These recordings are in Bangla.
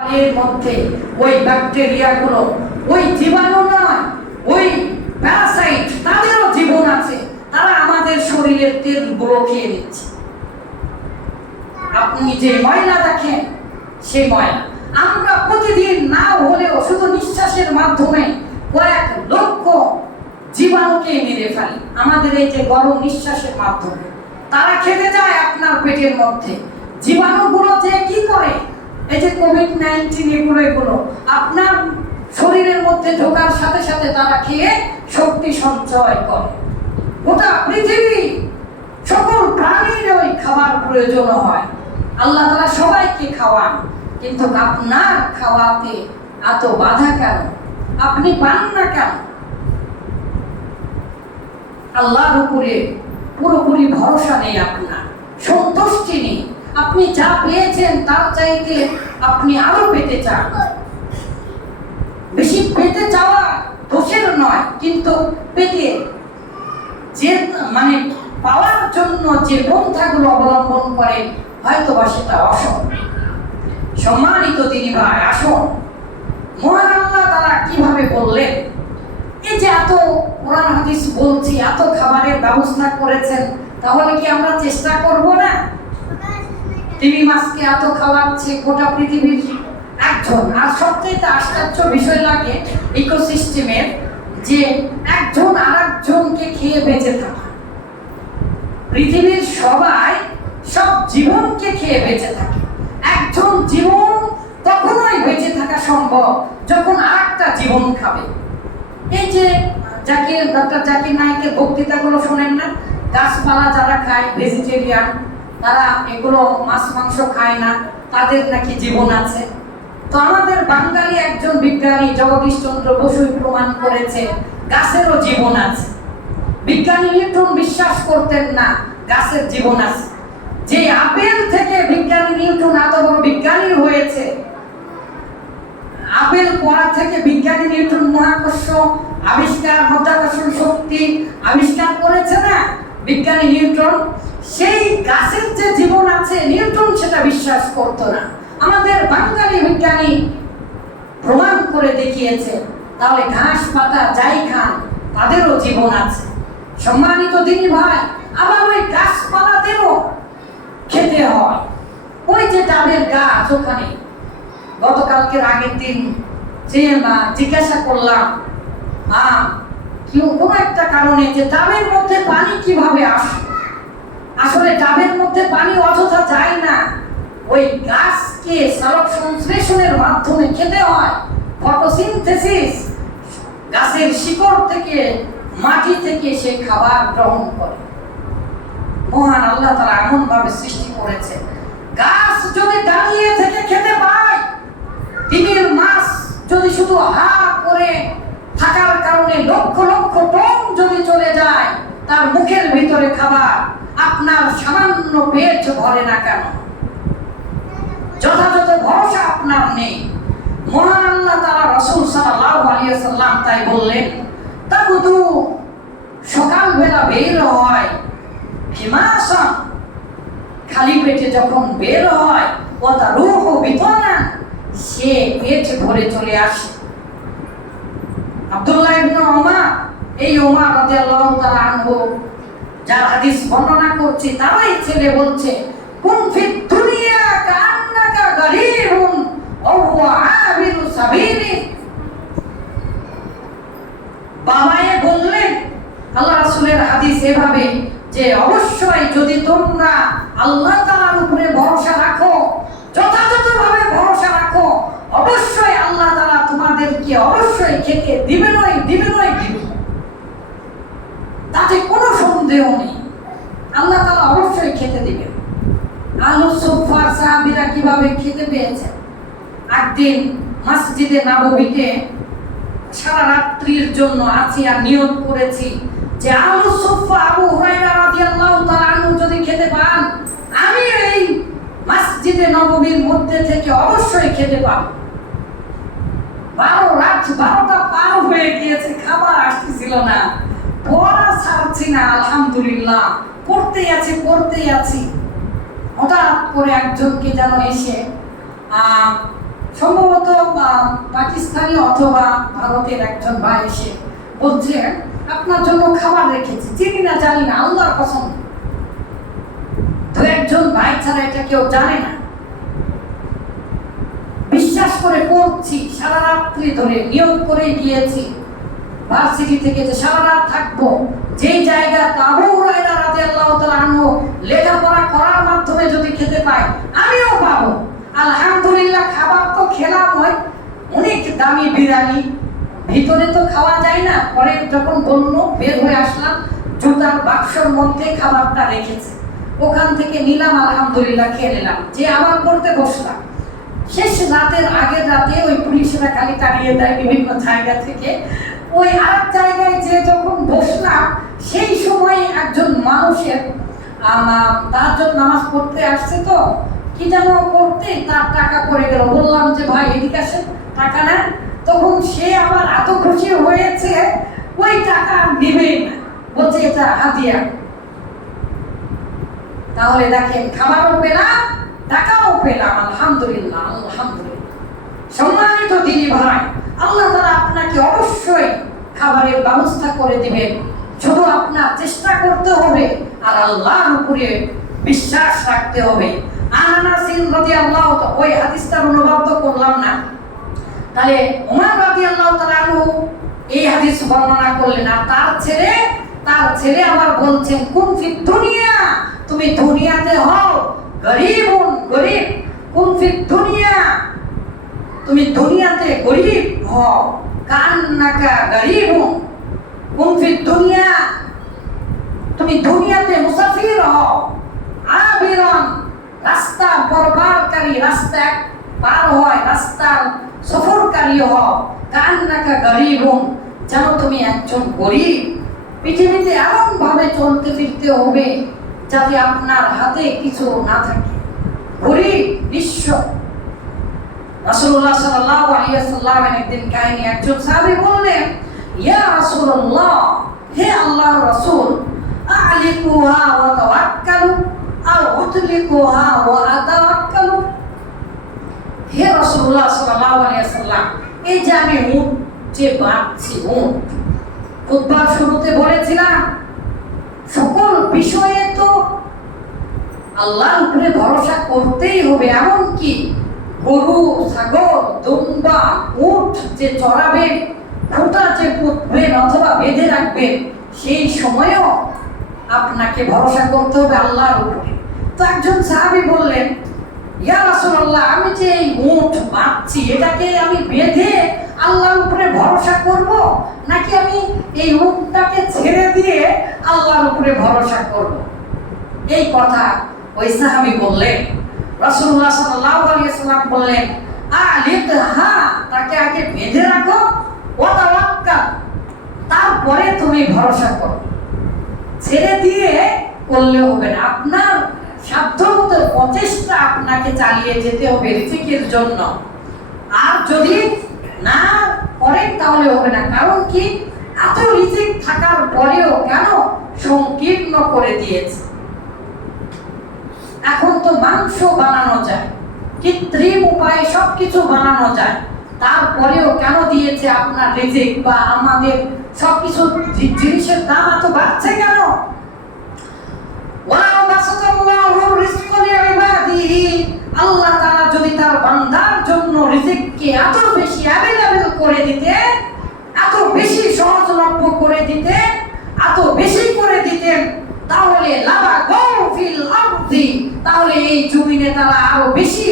এর মধ্যে ওই ব্যাকটেরিয়াগুলো, ওই জীবাণু নয়, ওই প্যারাসাইট, তাদেরও জীবন আছে। তারা আমাদের শরীরের তেলগুলো খেয়ে নিচ্ছে। আপনি যে ময়লা দেখেন, সেই ময়লা আমরা প্রতিদিন না হলেও শুধু নিঃশ্বাসের মাধ্যমে কয়েক লক্ষ জীবাণুকে মেরে ফেলি। আমাদের এই যে গরম নিঃশ্বাসের মাধ্যমে তারা খেতে যায় আপনার পেটের মধ্যে। জীবাণুগুলো যে কি করে, এই যে কোভিড-19 এগুলো আপনার শরীরের মধ্যে ঢোকার সাথে সাথে তারা খেয়ে শক্তি সঞ্চয় করে। গোটা পৃথিবী সকল প্রাণীর ওই খাবার প্রয়োজন হয়। আল্লাহ তাআলা সবাইকে খাওয়ান, কিন্তু আপনার খাওয়াতে এত বাধা কেন? আপনি পান না কেন? আল্লাহর উপরে পুরোপুরি ভরসা নেই, আপনার সন্তুষ্টি নেই। আপনি যা পেয়েছেন তার চাইতে আপনি আরো পেতে চান। বেশি পেতে চাওয়া দোষের নয়, কিন্তু পেতে যে পাওয়ার জন্য যে পন্থাগুলো অবলম্বন করেন হয়তো বা সেটা অসম্ভব। সম্মানিত দিনী ভাই, আসুন মহান আল্লাহ তাআলা কিভাবে বললেন। এই যে এত কোরআন হাদিস বলছি, এত খাবারের ব্যবস্থা করেছেন, তাহলে কি আমরা চেষ্টা করব না? তিমি মাছকে এত খাওয়াচ্ছে গোটা পৃথিবীর একজন। আর সবচেয়ে আশ্চর্য বিষয় লাগে ইকোসিস্টেমের, যে একজন আরেকজনকে খেয়ে বেঁচে থাকে। পৃথিবীর সবাই সব জীবনকে খেয়ে বেঁচে থাকে। একজন জীবন তখনই বেঁচে থাকা সম্ভব যখন আরেকটা জীবন খাবে। এই যে ডক্টর জাকির নায়েকের বক্তৃতাগুলো শোনেন না, গাছপালা যারা খায়, ভেজিটেরিয়ান, তারা এগুলো মাছ মাংস খায় না, তাদের নাকি জীবন আছে। তো আমাদের বাঙালি একজন বিজ্ঞানী জগদীশ চন্দ্র বসু প্রমাণ করেছে গাছেরও জীবন আছে। বিজ্ঞানী নিউটন বিশ্বাস করতেন না গাছের জীবন আছে। যে আপেল থেকে বিজ্ঞানী নিউটন এত বড় বিজ্ঞানী হয়েছে, আপেল পড়া থেকে বিজ্ঞানী নিউটন মহাকর্ষ আবিষ্কার, মাধ্যাকর্ষণ শক্তি আবিষ্কার করেছে না বিজ্ঞানী নিউটন। সেই গাছের যে জীবন আছে, নিউটন সেটা বিশ্বাস করত না। আমাদের বাঙালি বিজ্ঞানী প্রমাণ করে দেখিয়েছে। তাহলে ঘাস পাতা যাই খান, তাদেরও জীবন আছে। সম্মানিত দিনী ভাই, আবার ওই গাছপালাদেরও খেতে হয়। ওই যে ডাবের গাছ, ওখানে গতকালকের আগের দিন যে জিজ্ঞাসা করলাম কোনো একটা কারণে, যে ডাবের মধ্যে পানি কিভাবে আসে। আসলে ডাবের মধ্যে পানি অযথা যায় না, ওই গাছকে সালোক সংশ্লেষণের মাধ্যমে খেতে হয়। ফটোসিনথেসিস, গাছের শিকড় থেকে, মাটি থেকে সে খাবার গ্রহণ করে। মহান আল্লাহ তাআলা এমন ভাবে সৃষ্টি করেছে, গাছ যদি দাঁড়িয়ে থেকে খেতে পায়, দিনের মাছ যদি শুধু হা করে থাকার কারণে লক্ষ লক্ষ টন যদি চলে যায় তার মুখের ভিতরে খাবার, আপনার সামান্য পেট ভরে না কেন? যথাযথ ভরসা আপনার নেই। মহান আল্লাহ তাআলা রাসূল সাল্লাল্লাহু আলাইহি ওয়াসাল্লাম তাই বললেন, তাকুদু, সকালবেলা বের হয়, হিমাসান, খালি পেটে যখন বের হয়, ওয়া রূহু বিতানা, সে পেট ভরে চলে আসে। আব্দুল্লাহ ইবনে ওমর, এই ওমর রাদিয়াল্লাহু তাআলা আনহু যার হাদিস বর্ণনা করছি, তারই ছেলে বলছে, কুন ফিদ দুনিয়া কান্নাকা গরীবুন ওয়া হুয়া আবিরু সাবিলি। বাবায়ে বললেন, আল্লাহ রাসূলের হাদিস এভাবে, যে অবশ্যই যদি তোমরা আল্লাহ তাআলার উপরে ভরসা রাখো, যথাযথভাবে ভরসা রাখো, অবশ্যই আল্লাহ তাআলা তোমাদেরকে অবশ্যই খেতে দিবেনই দিবেন। তাতে কোনো সন্দেহ নেই, আল্লাহ তাআলা অবশ্যই খেতে দিবেন। আহলুস সুফফার সাহাবীরা কিভাবে খেতে পেয়েছে। একদিন মসজিদে নববীতে সারা রাত্রির জন্য আছি আর নিয়ত করেছি যে আহলুস সুফফা আবু হুরায়রা রাদিয়াল্লাহু তাআলা আনহু যদি খেতে পান, আমি এই মসজিদে নববীর মধ্যে থেকে অবশ্যই খেতে পাবো। রাত 12টা পার হয়ে গিয়েছে, খাবার আসতেছিল না, পড়া ছাড়ছি না। আলহামদুলিল্লাহ পড়তেই আছি। হঠাৎ করে একজনকে যেন এসে সম্ভবত পাকিস্তানি অথবা ভারতের একজন ভাই এসে বলছে আপনার জন্য খাবার রেখেছি, চিনি না জানি না, আল্লাহর কসম দু একজন ভাই ছাড়া এটা কেউ জানে না। বিশ্বাস করে পড়ছি, সারা রাত্রি ধরে নিয়োগ করে গিয়েছি ভার্সিটি থেকে যে সারা রাত থাকবো। যেই জায়গা আবু হুরায়রা রাদিয়াল্লাহু তাআলা আনহু লেখাপড়া করার মাধ্যমে যদি খেতে পাই, আমিও পাবো। আলহামদুলিল্লাহ, খাবার তো খেলাম, হয় অনেক দামি বিরিয়ানি, ভিতরে তো খাওয়া যায় না। পরে যখন বললো বের হয়ে আসলাম, জুতার বাক্সর মধ্যে খাবারটা রেখেছে, ওখান থেকে নিলাম, আলহামদুলিল্লাহ খেয়ে নিলাম। যে আবার পড়তে বসলাম, শেষ রাতের আগের রাতে ওই পুলিশরা খালি তাড়িয়ে দেয় বিভিন্ন জায়গা থেকে। ওই আর জায়গায় যে যখন বসলাম, সেই সময় একজন মানুষের তাহাজ্জুদ নামাজ পড়তে আসছে, তো কি যেন করতে তার টাকা পড়ে গেল। বললাম যে ভাই এদিকে আসেন, টাকা নেন। তখন সে আবার এত খুশি হয়েছে, ওই টাকা নেবে না, বলছে এটা হাদিয়া। তাহলে দেখেন, খাবারও পেলাম, টাকাও পেলাম, আলহামদুলিল্লাহ আলহামদুলিল্লাহ। সম্মানিত দিনী ভাই, আল্লাহ তাআলা আপনাকে অবশ্যই খাবারের ব্যবস্থা করে দিবেন, শুধু আপনার চেষ্টা করতে হবে আর আল্লাহর উপরে বিশ্বাস রাখতে হবে। আনাস রাদিয়াল্লাহু তাআলা, ওই হাদিসটার অনুবাদ তো করলাম না, তাহলে ওমর রাদিয়াল্লাহু তাআলা আনহু এই হাদিস বর্ণনা করলেন। আর তার ছেলে আবার বলছেন, কুন ফি দুনিয়া, তুমি দুনিয়াতে হও গরীবুন, গরীব, কুন ফি দুনিয়া, তুমি দুনিয়াতে গরীব হও, কান্নাকা গরীবুন, কুন ফি দুনিয়া, তুমি দুনিয়াতে মুসাফির হও, আবিরান, রাস্তা বরবারকারী, রাস্তা পার হয়, রাস্তার সফরকারী হও, কান্নাকা গরীবুন, যেন তুমি একজন গরীব। পৃথিবীতে এমন ভাবে চলতে ফিরতে হবে যাতে আপনার হাতে কিছু না থাকে, গরীব নিঃস্ব। রাসূলুল্লাহ সাল্লাল্লাহু আলাইহি ওয়াসাল্লাম একদিন কাহিনী, একজন সাহাবী বললেন, ইয়া রাসূলুল্লাহ, হে আল্লাহর রাসূল, আলিকুহা ওয়া তাওয়াক্কালু আও উতলিকুহা ওয়া আতাওয়াক্কালু। হে রাসূলুল্লাহ সাল্লাল্লাহু আলাইহি ওয়াসাল্লাম, এই যে আমি উট যে বাঁধছি, উট খুতবার শুরুতে বলেছিলাম, সকল বিষয়ে তো আল্লাহর উপরে ভরসা করতেই হবে। এমনকি গরু, ছাগল, দুম্বা, উট যে চড়াবেন, খুঁটা যে পুঁতবেন অথবা বেঁধে রাখবেন, সেই সময়ও আপনাকে ভরসা করতে হবে আল্লাহর উপরে। তো একজন সাহাবী বললেন, ইয়া রাসূলুল্লাহ, আমি যে এই উট বাঁধছি, এটাকে আমি বেঁধে আল্লাহর উপরে ভরসা করব, নাকি আমি এই উটটাকে ছেড়ে দিয়ে আল্লাহর উপরে ভরসা করব? এই কথা ওই সাহাবী বললেন। রাসূলুল্লাহ সাল্লাল্লাহু আলাইহি ওয়াসাল্লাম বললেন, আলিকহা, তাকে আগে বেঁধে রাখো, ওয়া তাওয়াক্কাল, তারপরে তুমি ভরসা করো। ছেড়ে দিয়ে করলে হবে না, আপনার সাধ্যমতো প্রচেষ্টা আপনাকে চালিয়ে যেতে হবে রিজিকের জন্য। আর যদি না করেন তাহলে হবে না। কারণ কি, এত রিজিক থাকার পরেও কেন সংকীর্ণ করে দিয়েছে। এখন তো মাংস বানানো যায়, কৃত্রিম উপায়ে সবকিছু বানানো যায়, তারপরেও কেন দিয়েছে আপনার রিজিক বা আমাদের সবকিছু জিনিসের দাম এত বাড়ছে কেন? আল্লাহ তাআলা যদি তার বান্দার জন্য রিজিককে এত বেশি অ্যাভেলেবল করে দিতেন, এত বেশি সহজলভ্য করে দিতেন, এত বেশি করে দিতেন, তাহলে তাহলে এই জমিনে তারা আরো বেশি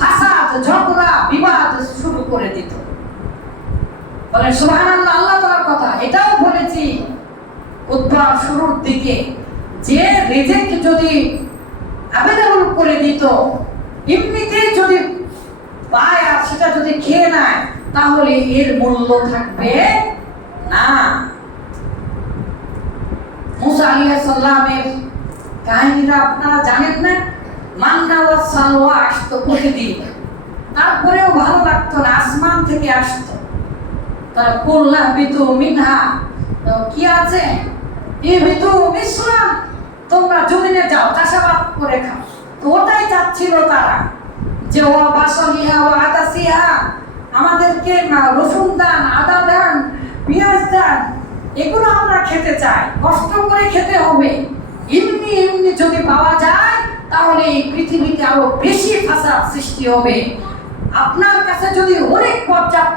ফাসাদ, ঝগড়া, বিবাদ শুরু করে দিত। বলেন সুবহানাল্লাহ, আল্লাহ তাআলার কথা। এটাও বলেছি উদ্ধার শুরুর দিকে, যে রিজিক যদি অ্যাভেলেবল করে দিত, এমনিতে যদি পায় আর সেটা যদি খেয়ে নেয়, তাহলে এর মূল্য থাকবে না। মুসা আলাইহিস সালামের কাহিনীটা আপনারা জানেন না? মান্না ওয়া সালওয়া আসতো প্রতিদিন, তারপরেও ভালো লাগতো না, আসমান থেকে আসতো। তারা কুল্লাহ বিতু মিনহা, কি আছে, ইবিতু মিসরাম, তোমরা জমিনে যাও, চাষাবাদ করে খাও। তো ওটাই চাচ্ছিল তারা, যে যে ও বাসালিহা ও আদাসিহা, আমাদেরকে রসুন দান, আদা দান, পেঁয়াজ দান, এগুলো আমরা খেতে চাই, কষ্ট করে খেতে হবে। এমনি এমনি যদি পাওয়া যায় তাহলে এই পৃথিবীতে আরো বেশি ফাসাদ সৃষ্টি হবে। আপনার কাছে যদি অনেক পর্যাপ্ত